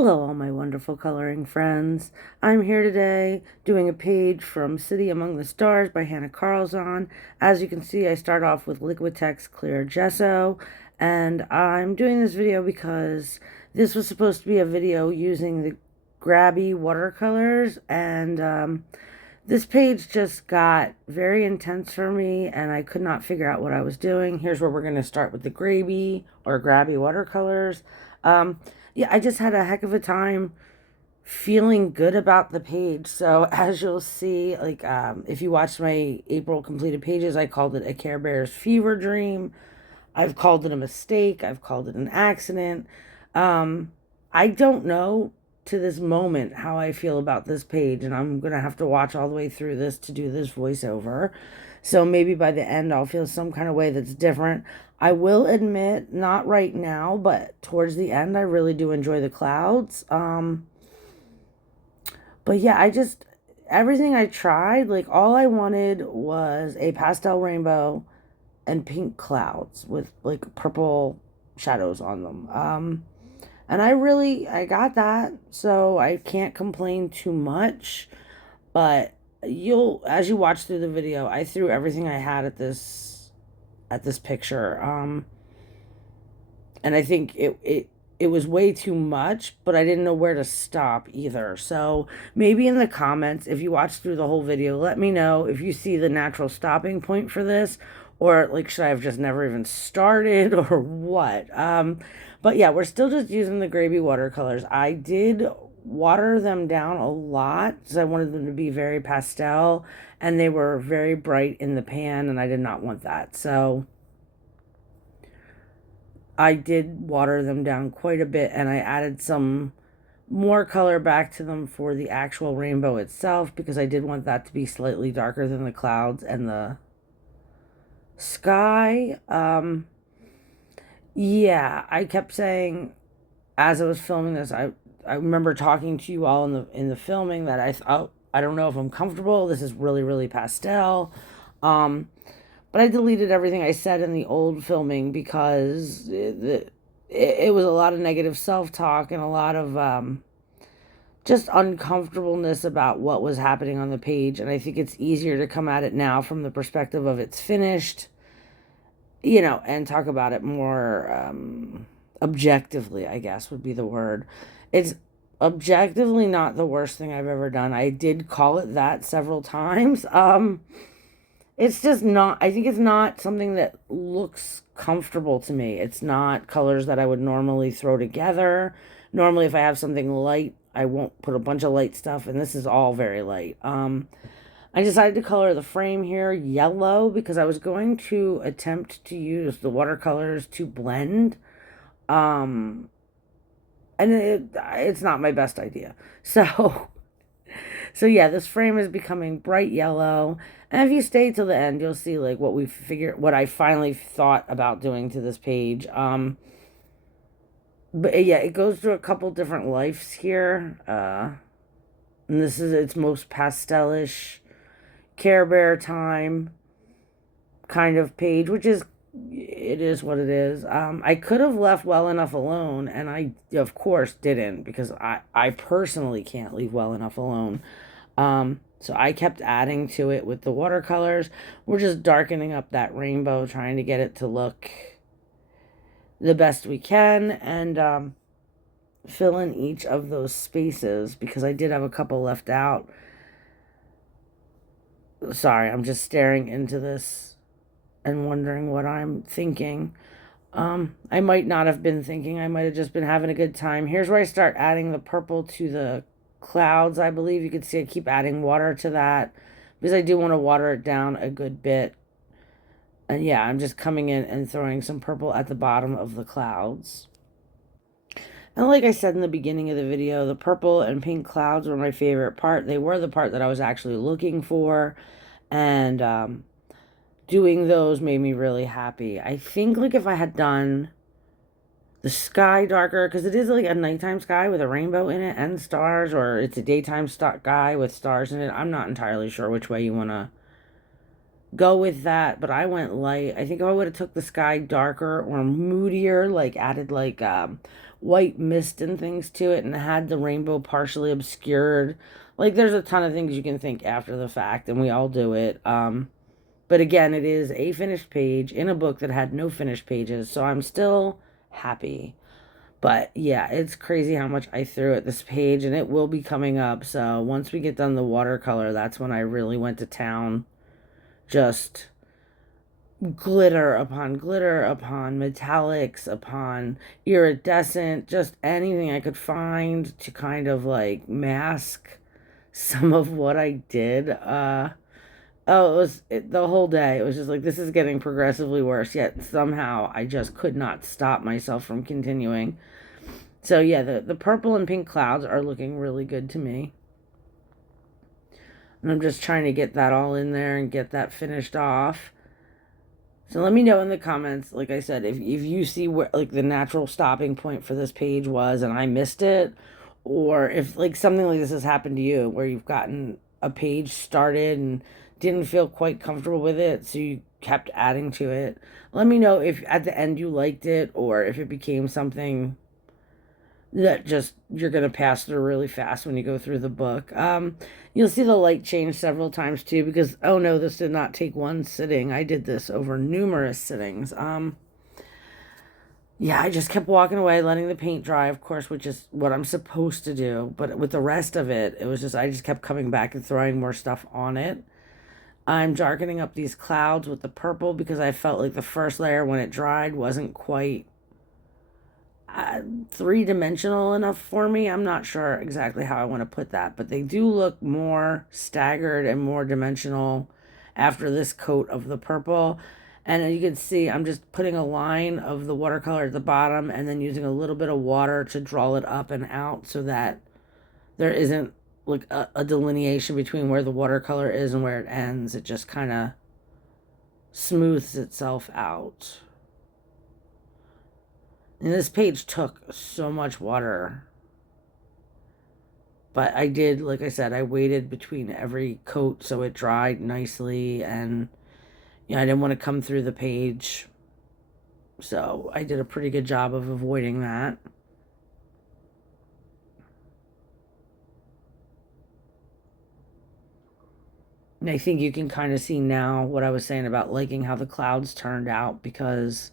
Hello, all my wonderful coloring friends. I'm here today doing a page from City Among the Stars by Hannah Carlzon. As you can see, I start off with Liquitex Clear Gesso, and I'm doing this video because this was supposed to be a video using the grabby watercolors, and this page just got very intense for me, and I could not figure out what I was doing. Here's where we're going to start with the grabby watercolors. Yeah, I just had a heck of a time feeling good about the page. So as you'll see, if you watched my April completed pages, I called it a Care Bear's fever dream. I've called it a mistake. I've called it an accident. I don't know to this moment how I feel about this page, and I'm gonna have to watch all the way through this to do this voiceover. So maybe by the end I'll feel some kind of way that's different. I will admit, not right now, but towards the end, I really do enjoy the clouds. But yeah, everything I tried, like all I wanted was a pastel rainbow and pink clouds with like purple shadows on them. And I got that, so I can't complain too much. But as you watch through the video, I threw everything I had at this picture. And I think it was way too much, but I didn't know where to stop either. So maybe in the comments, if you watch through the whole video, let me know if you see the natural stopping point for this, or like, should I have just never even started or what? But yeah, we're still just using the gravy watercolors. I did water them down a lot because I wanted them to be very pastel, and they were very bright in the pan, and I did not want that. So I did water them down quite a bit, and I added some more color back to them for the actual rainbow itself because I did want that to be slightly darker than the clouds and the sky. Yeah, I kept saying as I was filming this, I remember talking to you all in the filming that I thought, I don't know if I'm comfortable. This is really, really pastel. But I deleted everything I said in the old filming because it was a lot of negative self-talk and a lot of just uncomfortableness about what was happening on the page. And I think it's easier to come at it now from the perspective of it's finished, and talk about it more objectively, I guess would be the word. It's objectively not the worst thing I've ever done. I did call it that several times. It's just not, I think it's not something that looks comfortable to me. It's not colors that I would normally throw together. Normally, if I have something light, I won't put a bunch of light stuff, and this is all very light. I decided to color the frame here yellow because I was going to attempt to use the watercolors to blend. And it's not my best idea. So yeah, this frame is becoming bright yellow. And if you stay till the end, you'll see like what I finally thought about doing to this page. But yeah, it goes through a couple different lives here. And this is its most pastelish Care Bear time kind of page, which it is what it is. I could have left well enough alone, and I of course didn't because I personally can't leave well enough alone. So I kept adding to it with the watercolors. We're just darkening up that rainbow, trying to get it to look the best we can, and fill in each of those spaces because I did have a couple left out. Sorry, I'm just staring into this and wondering what I'm thinking. I might not have been thinking. I might have just been having a good time. Here's where I start adding the purple to the clouds, I believe. You can see I keep adding water to that because I do want to water it down a good bit. And yeah, I'm just coming in and throwing some purple at the bottom of the clouds. And like I said in the beginning of the video, the purple and pink clouds were my favorite part. They were the part that I was actually looking for. And doing those made me really happy. I think like if I had done the sky darker, because it is like a nighttime sky with a rainbow in it and stars, or it's a daytime sky with stars in it. I'm not entirely sure which way you want to go with that, but I went light. I think if I would have took the sky darker or moodier, like added like white mist and things to it and had the rainbow partially obscured. Like there's a ton of things you can think after the fact and we all do it. But again, it is a finished page in a book that had no finished pages, so I'm still happy. But yeah, it's crazy how much I threw at this page, and it will be coming up. So once we get done the watercolor, that's when I really went to town. Just glitter upon metallics, upon iridescent, just anything I could find to kind of like mask some of what I did. Oh, the whole day. It was just like, this is getting progressively worse, yet somehow I just could not stop myself from continuing. So yeah, the purple and pink clouds are looking really good to me. And I'm just trying to get that all in there and get that finished off. So let me know in the comments, like I said, if you see where like the natural stopping point for this page was and I missed it, or if like something like this has happened to you where you've gotten a page started and didn't feel quite comfortable with it, so you kept adding to it. Let me know if at the end you liked it or if it became something that just you're going to pass through really fast when you go through the book. You'll see the light change several times too because, oh no, this did not take one sitting. I did this over numerous sittings. Yeah, I just kept walking away, letting the paint dry, of course, which is what I'm supposed to do. But with the rest of it, it was just, I just kept coming back and throwing more stuff on it. I'm darkening up these clouds with the purple because I felt like the first layer when it dried wasn't quite three-dimensional enough for me. I'm not sure exactly how I want to put that, but they do look more staggered and more dimensional after this coat of the purple. And as you can see, I'm just putting a line of the watercolor at the bottom and then using a little bit of water to draw it up and out so that there isn't like a delineation between where the watercolor is and where it ends. It just kind of smooths itself out. And this page took so much water. But I did, like I said, I waited between every coat so it dried nicely. And, I didn't want to come through the page. So I did a pretty good job of avoiding that. And I think you can kind of see now what I was saying about liking how the clouds turned out because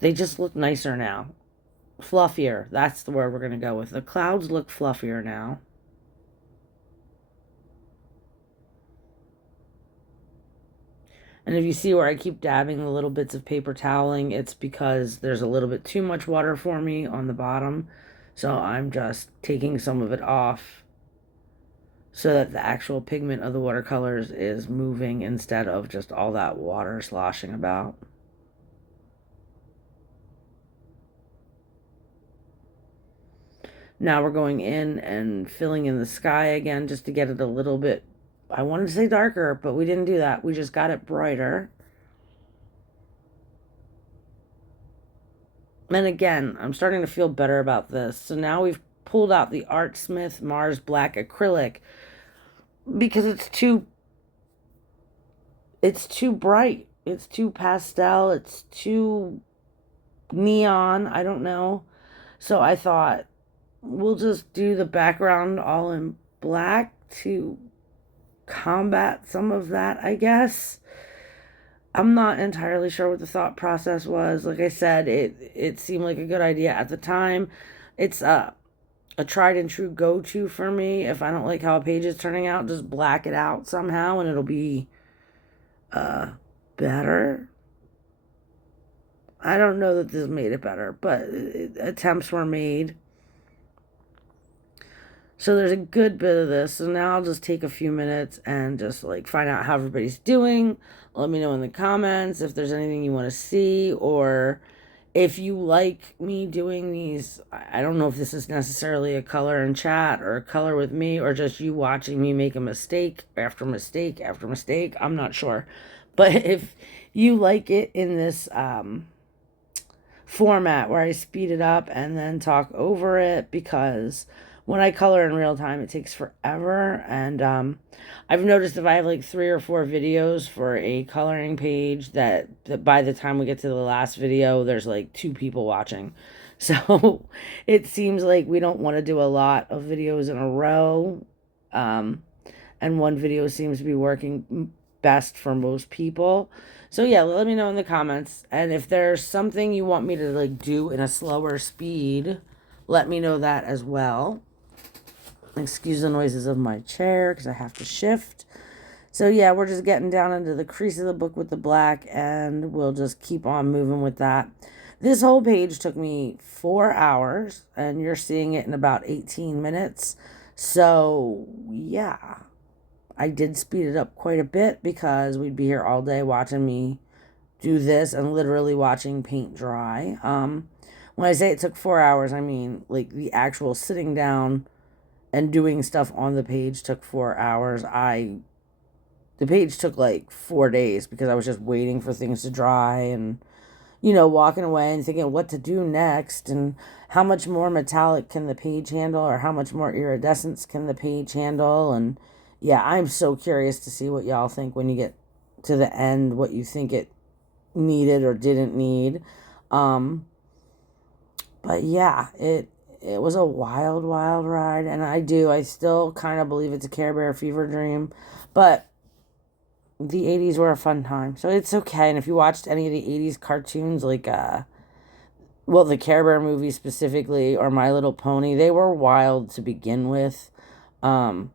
they just look nicer now. Fluffier. That's the word we're going to go with. The clouds look fluffier now. And if you see where I keep dabbing the little bits of paper toweling, it's because there's a little bit too much water for me on the bottom. So I'm just taking some of it off so that the actual pigment of the watercolors is moving instead of just all that water sloshing about. Now we're going in and filling in the sky again just to get it a little bit, I wanted to say darker, but we didn't do that. We just got it brighter. And again, I'm starting to feel better about this. So now we've pulled out the Art Smith Mars Black acrylic because it's too bright. It's too pastel. It's too neon. I don't know. So I thought we'll just do the background all in black to combat some of that, I guess. I'm not entirely sure what the thought process was. Like I said, it seemed like a good idea at the time. It's a tried and true go-to for me. If I don't like how a page is turning out, just black it out somehow and it'll be better. I don't know that this made it better, but attempts were made. So there's a good bit of this. So now I'll just take a few minutes and just like find out how everybody's doing. Let me know in the comments if there's anything you want to see or if you like me doing these. I don't know if this is necessarily a color in chat or a color with me or just you watching me make a mistake after mistake after mistake. I'm not sure. But if you like it in this format where I speed it up and then talk over it because when I color in real time, it takes forever. And I've noticed if I have like 3 or 4 videos for a coloring page, that by the time we get to the last video, there's like 2 people watching. So it seems like we don't want to do a lot of videos in a row. Um, and one video seems to be working best for most people. So yeah, let me know in the comments. And if there's something you want me to like do in a slower speed, let me know that as well. Excuse the noises of my chair because I have to shift. So yeah, we're just getting down into the crease of the book with the black, and we'll just keep on moving with that. This whole page took me 4 hours, and you're seeing it in about 18 minutes. So yeah, I did speed it up quite a bit because we'd be here all day watching me do this and literally watching paint dry. When I say it took 4 hours, I mean like the actual sitting down and doing stuff on the page took 4 hours. The page took like 4 days because I was just waiting for things to dry and walking away and thinking what to do next and how much more metallic can the page handle or how much more iridescence can the page handle. And yeah, I'm so curious to see what y'all think when you get to the end, what you think it needed or didn't need. But yeah, it was a wild, wild ride. And I still kind of believe it's a Care Bear fever dream. But the 80s were a fun time. So it's okay. And if you watched any of the 80s cartoons, like, the Care Bear movie specifically, or My Little Pony, they were wild to begin with. Um,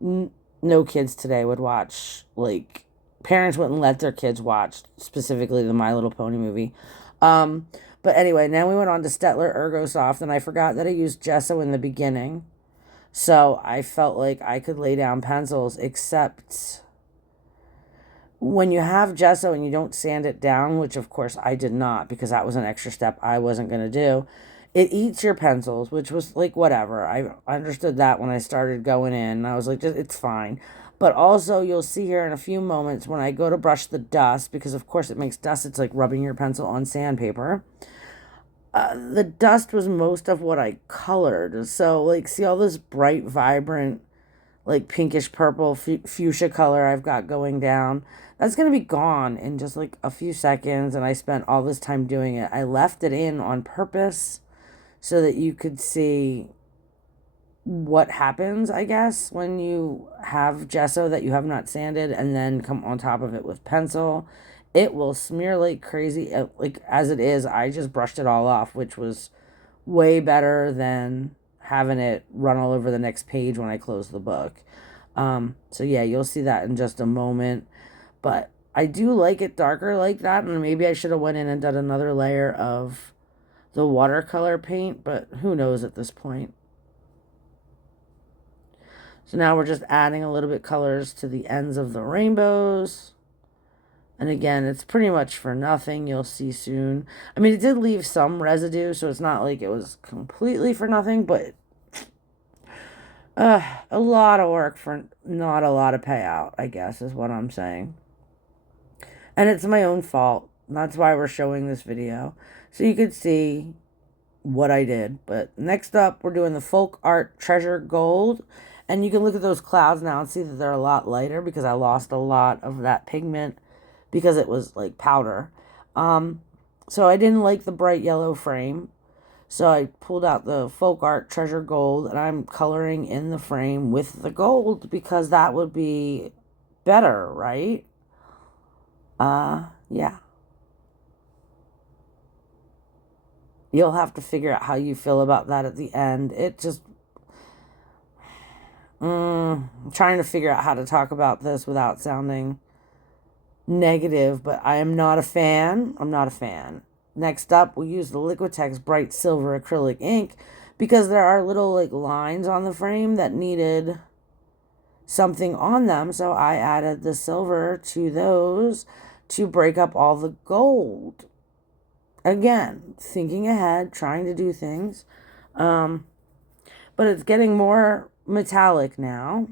no kids today would watch, like, parents wouldn't let their kids watch specifically the My Little Pony movie. Um, but anyway, now we went on to Stettler Ergosoft, and I forgot that I used gesso in the beginning. So I felt like I could lay down pencils, except when you have gesso and you don't sand it down, which of course I did not because that was an extra step I wasn't going to do, it eats your pencils, which was like whatever. I understood that when I started going in. I was like, it's fine. But also, you'll see here in a few moments when I go to brush the dust, because of course it makes dust, it's like rubbing your pencil on sandpaper. The dust was most of what I colored. So, like, see all this bright, vibrant, like pinkish purple fuchsia color I've got going down? That's going to be gone in just like a few seconds. And I spent all this time doing it. I left it in on purpose so that you could see what happens, I guess, when you have gesso that you have not sanded and then come on top of it with pencil. It will smear like crazy. Like, as it is, I just brushed it all off, which was way better than having it run all over the next page when I close the book. So yeah, you'll see that in just a moment. But I do like it darker like that, and maybe I should have went in and done another layer of the watercolor paint, but who knows at this point. So now we're just adding a little bit colors to the ends of the rainbows. And again, it's pretty much for nothing. You'll see soon. I mean, it did leave some residue, so it's not like it was completely for nothing, but a lot of work for not a lot of payout, I guess, is what I'm saying. And it's my own fault. That's why we're showing this video. So you could see what I did. But next up, we're doing the Folk Art Treasure Gold. And you can look at those clouds now and see that they're a lot lighter because I lost a lot of that pigment because it was like powder. So I didn't like the bright yellow frame. So I pulled out the Folk Art Treasure Gold and I'm coloring in the frame with the gold because that would be better, right? Yeah. You'll have to figure out how you feel about that at the end. It just, I'm trying to figure out how to talk about this without sounding negative, but I am not a fan. I'm not a fan. Next up, we use the Liquitex Bright Silver Acrylic Ink because there are little like lines on the frame that needed something on them. So I added the silver to those to break up all the gold. Again, thinking ahead, trying to do things. But it's getting more metallic now.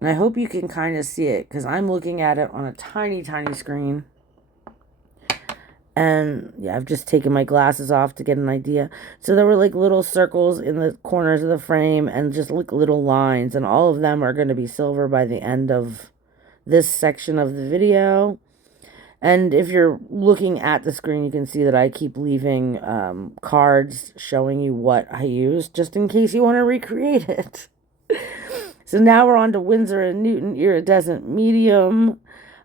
And I hope you can kind of see it because I'm looking at it on a tiny, tiny screen. And yeah, I've just taken my glasses off to get an idea. So there were like little circles in the corners of the frame and just like little lines, and all of them are going to be silver by the end of this section of the video. And if you're looking at the screen, you can see that I keep leaving cards showing you what I used, just in case you want to recreate it. So now we're on to Winsor and Newton iridescent medium.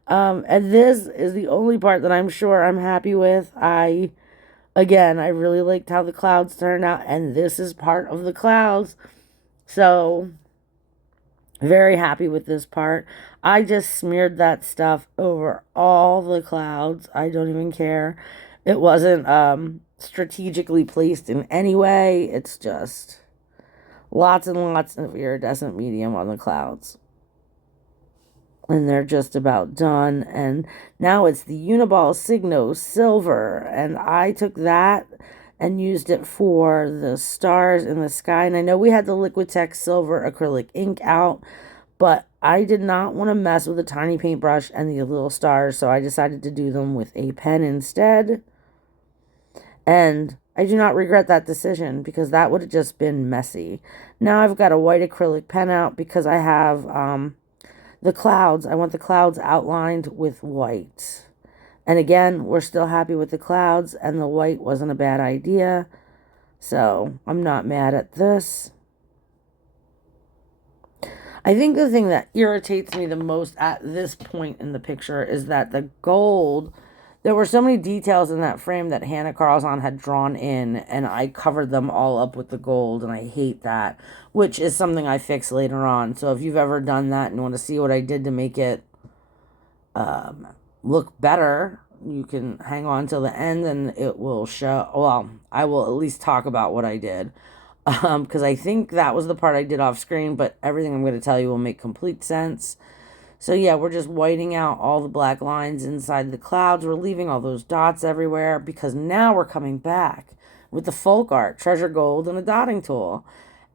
And this is the only part that I'm sure I'm happy with. Again, I really liked how the clouds turned out, and this is part of the clouds. So, very happy with this part. I just smeared that stuff over all the clouds. I don't even care. It wasn't strategically placed in any way. It's just lots and lots of iridescent medium on the clouds. And they're just about done. And now it's the Uniball Signo Silver. And I took that and used it for the stars in the sky. And I know we had the Liquitex Silver acrylic ink out, but I did not want to mess with a tiny paintbrush and the little stars, so I decided to do them with a pen instead. And I do not regret that decision because that would have just been messy. Now I've got a white acrylic pen out because I have the clouds. I want the clouds outlined with white. And again, we're still happy with the clouds, and the white wasn't a bad idea. So I'm not mad at this. I think the thing that irritates me the most at this point in the picture is that the gold, there were so many details in that frame that Hannah Carlson had drawn in, and I covered them all up with the gold, and I hate that, which is something I fix later on. So if you've ever done that and want to see what I did to make it look better, you can hang on till the end and it will show. Well, I will at least talk about what I did. Because I think that was the part I did off screen, but everything I'm going to tell you will make complete sense. So yeah, we're just whiting out all the black lines inside the clouds. We're leaving all those dots everywhere because now we're coming back with the folk art, treasure gold, and a dotting tool.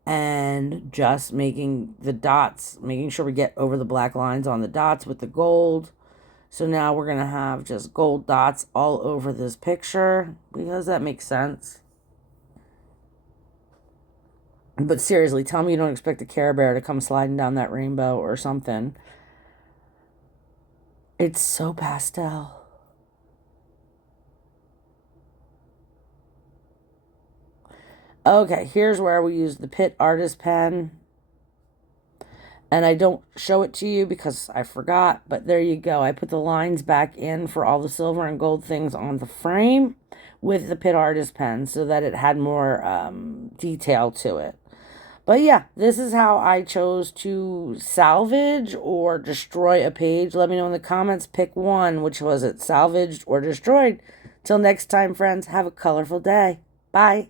And just making the dots, making sure we get over the black lines on the dots with the gold. So now we're going to have just gold dots all over this picture because that makes sense. But seriously, tell me you don't expect a Care Bear to come sliding down that rainbow or something. It's so pastel. Okay, here's where we use the Pitt Artist Pen. And I don't show it to you because I forgot, but there you go. I put the lines back in for all the silver and gold things on the frame with the Pitt Artist Pen so that it had more detail to it. But yeah, this is how I chose to salvage or destroy a page. Let me know in the comments. Pick one. Which was it? Salvaged or destroyed? Till next time, friends. Have a colorful day. Bye.